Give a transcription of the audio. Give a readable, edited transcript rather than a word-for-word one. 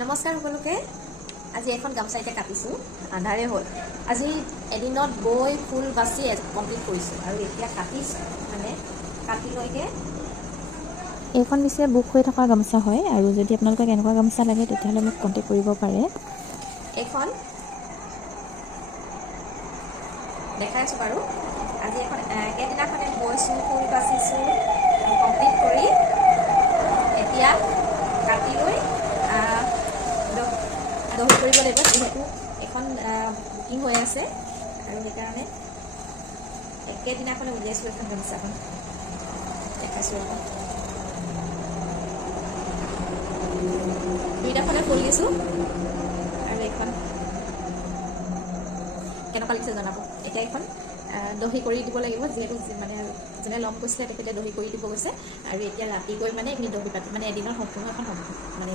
নমস্কাৰ সকলোকে। আজি এখন গামোচা এতিয়া কাটিছোঁ, আন্ধাৰে হ'ল। আজি এদিনত বৈ ফুল বাচি কমপ্লিট কৰিছোঁ আৰু এতিয়া কাটিছোঁ, মানে কাটিলৈকে। এইখন নিচে বুক হৈ থকা গামোচা হয় আৰু যদি আপোনালোকক এনেকুৱা গামোচা লাগে তেতিয়াহ'লে মোক কণ্টেক্ট কৰিব পাৰে। এইখন দেখাই আছোঁ বাৰু। আজি এখন একেদিনাখনে বৈছোঁ, ফুল বাচিছোঁ, কমপ্লিট কৰি এতিয়া কাটি লৈ দহি কৰিব লাগিব, যিহেতু এখন বুকিং হৈ আছে আৰু সেইকাৰণে একেদিনাখনে উলিয়াইছোঁ এখন গামোচাখন। দেখাইছোঁ আকৌ দুইটাখনে ফুল দিছোঁ আৰু এইখন কেনেকুৱা লাগিছে জনাব। এতিয়া এইখন দহি কৰি দিব লাগিব, যিহেতু মানে যোনে ল'ম কৈছিলে তেখেতে দহি কৰি দিব গৈছে আৰু এতিয়া ৰাতি গৈ মানে এইখিনি দহি পাতি মানে এদিনত সম্পূৰ্ণ এখন মানে